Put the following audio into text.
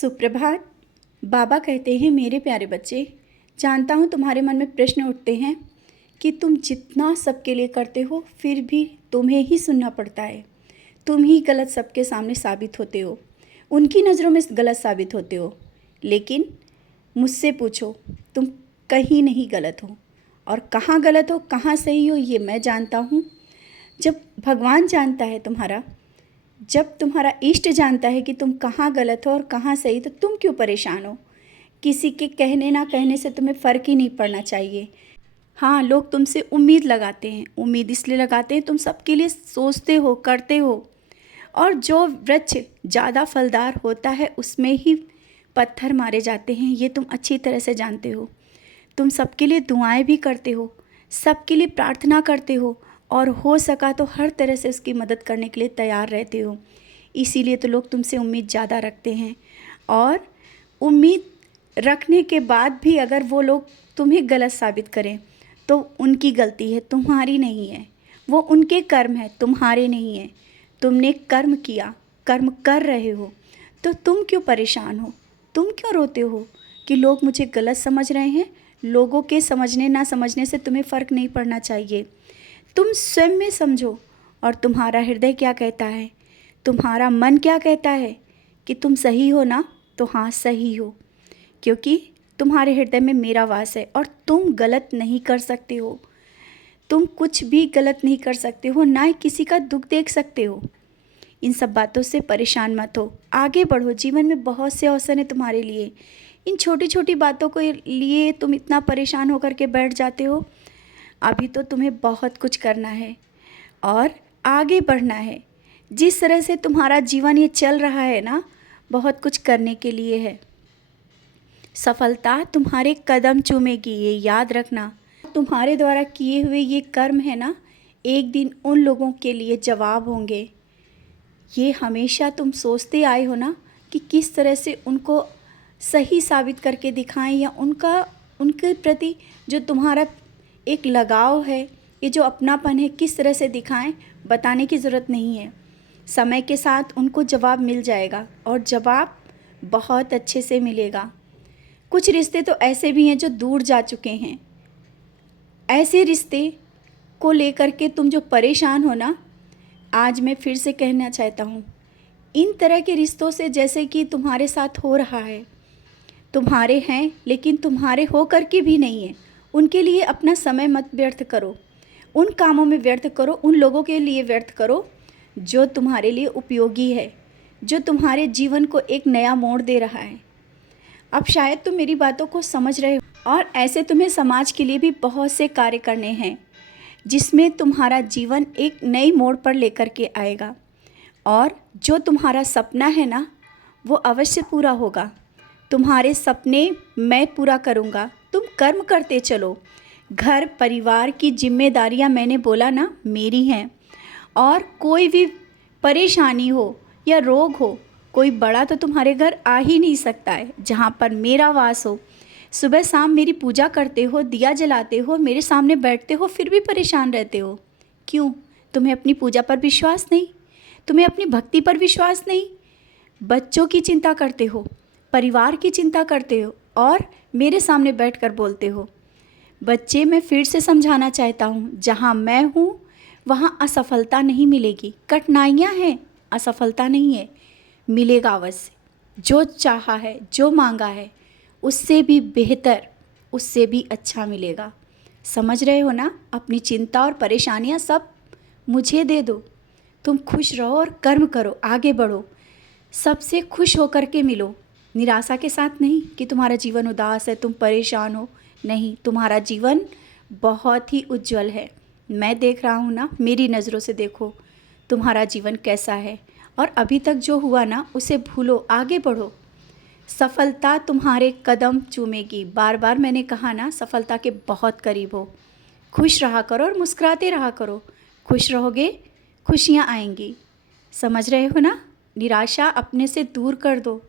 सुप्रभात। बाबा कहते हैं, मेरे प्यारे बच्चे, जानता हूँ तुम्हारे मन में प्रश्न उठते हैं कि तुम जितना सबके लिए करते हो फिर भी तुम्हें ही सुनना पड़ता है। तुम ही गलत सबके सामने साबित होते हो, उनकी नज़रों में गलत साबित होते हो। लेकिन मुझसे पूछो, तुम कहीं नहीं गलत हो, और कहाँ गलत हो कहाँ सही हो ये मैं जानता हूँ। जब भगवान जानता है जब तुम्हारा इष्ट जानता है कि तुम कहाँ गलत हो और कहाँ सही, तो तुम क्यों परेशान हो। किसी के कहने ना कहने से तुम्हें फ़र्क ही नहीं पड़ना चाहिए। हाँ, लोग तुमसे उम्मीद लगाते हैं, उम्मीद इसलिए लगाते हैं तुम सबके लिए सोचते हो, करते हो। और जो वृक्ष ज़्यादा फलदार होता है उसमें ही पत्थर मारे जाते हैं, ये तुम अच्छी तरह से जानते हो। तुम सबके लिए दुआएं भी करते हो, सबके लिए प्रार्थना करते हो, और हो सका तो हर तरह से उसकी मदद करने के लिए तैयार रहते हो। इसीलिए तो लोग तुमसे उम्मीद ज़्यादा रखते हैं। और उम्मीद रखने के बाद भी अगर वो लोग तुम्हें गलत साबित करें तो उनकी गलती है, तुम्हारी नहीं है। वो उनके कर्म है, तुम्हारे नहीं है। तुमने कर्म किया, कर्म कर रहे हो, तो तुम क्यों परेशान हो, तुम क्यों रोते हो कि लोग मुझे गलत समझ रहे हैं। लोगों के समझने ना समझने से तुम्हें फ़र्क नहीं पड़ना चाहिए। तुम स्वयं में समझो, और तुम्हारा हृदय क्या कहता है, तुम्हारा मन क्या कहता है कि तुम सही हो ना, तो हाँ सही हो, क्योंकि तुम्हारे हृदय में मेरा वास है और तुम गलत नहीं कर सकते हो। तुम कुछ भी गलत नहीं कर सकते हो, ना ही किसी का दुख देख सकते हो। इन सब बातों से परेशान मत हो, आगे बढ़ो। जीवन में बहुत से अवसर हैं तुम्हारे लिए। इन छोटी छोटी बातों के लिए तुम इतना परेशान होकर के बैठ जाते हो। अभी तो तुम्हें बहुत कुछ करना है और आगे बढ़ना है। जिस तरह से तुम्हारा जीवन ये चल रहा है ना, बहुत कुछ करने के लिए है। सफलता तुम्हारे कदम चूमेगी, ये याद रखना। तुम्हारे द्वारा किए हुए ये कर्म है ना, एक दिन उन लोगों के लिए जवाब होंगे। ये हमेशा तुम सोचते आए हो ना कि किस तरह से उनको सही साबित करके दिखाएं, या उनके प्रति जो तुम्हारा एक लगाव है, ये जो अपनापन है, किस तरह से दिखाएं। बताने की ज़रूरत नहीं है। समय के साथ उनको जवाब मिल जाएगा, और जवाब बहुत अच्छे से मिलेगा। कुछ रिश्ते तो ऐसे भी हैं जो दूर जा चुके हैं। ऐसे रिश्ते को लेकर के तुम जो परेशान हो ना, आज मैं फिर से कहना चाहता हूँ, इन तरह के रिश्तों से जैसे कि तुम्हारे साथ हो रहा है, तुम्हारे हैं लेकिन तुम्हारे हो कर के भी नहीं है, उनके लिए अपना समय मत व्यर्थ करो। उन कामों में व्यर्थ करो, उन लोगों के लिए व्यर्थ करो जो तुम्हारे लिए उपयोगी है, जो तुम्हारे जीवन को एक नया मोड़ दे रहा है। अब शायद तुम मेरी बातों को समझ रहे हो, और ऐसे तुम्हें समाज के लिए भी बहुत से कार्य करने हैं जिसमें तुम्हारा जीवन एक नई मोड़ पर लेकर के आएगा। और जो तुम्हारा सपना है ना, वो अवश्य पूरा होगा। तुम्हारे सपने मैं पूरा करूँगा। तुम कर्म करते चलो। घर परिवार की जिम्मेदारियाँ, मैंने बोला ना, मेरी हैं। और कोई भी परेशानी हो या रोग हो, कोई बड़ा तो तुम्हारे घर आ ही नहीं सकता है जहाँ पर मेरा वास हो। सुबह शाम मेरी पूजा करते हो, दिया जलाते हो, मेरे सामने बैठते हो, फिर भी परेशान रहते हो। क्यों? तुम्हें अपनी पूजा पर विश्वास नहीं, तुम्हें अपनी भक्ति पर विश्वास नहीं। बच्चों की चिंता करते हो, परिवार की चिंता करते हो, और मेरे सामने बैठकर बोलते हो। बच्चे, मैं फिर से समझाना चाहता हूँ, जहाँ मैं हूँ वहाँ असफलता नहीं मिलेगी। कठिनाइयाँ हैं, असफलता नहीं है। मिलेगा अवश्य। जो चाहा है, जो मांगा है, उससे भी बेहतर, उससे भी अच्छा मिलेगा। समझ रहे हो ना? अपनी चिंता और परेशानियाँ सब मुझे दे दो। तुम खुश रहो और कर्म करो, आगे बढ़ो। सबसे खुश होकर के मिलो, निराशा के साथ नहीं कि तुम्हारा जीवन उदास है, तुम परेशान हो। नहीं, तुम्हारा जीवन बहुत ही उज्जवल है। मैं देख रहा हूँ ना, मेरी नज़रों से देखो तुम्हारा जीवन कैसा है। और अभी तक जो हुआ ना, उसे भूलो, आगे बढ़ो। सफलता तुम्हारे कदम चूमेगी। बार बार मैंने कहा ना, सफलता के बहुत करीब हो। खुश रहा करो और मुस्कुराते रहा करो। खुश रहोगे, खुशियाँ आएंगी। समझ रहे हो ना? निराशा अपने से दूर कर दो।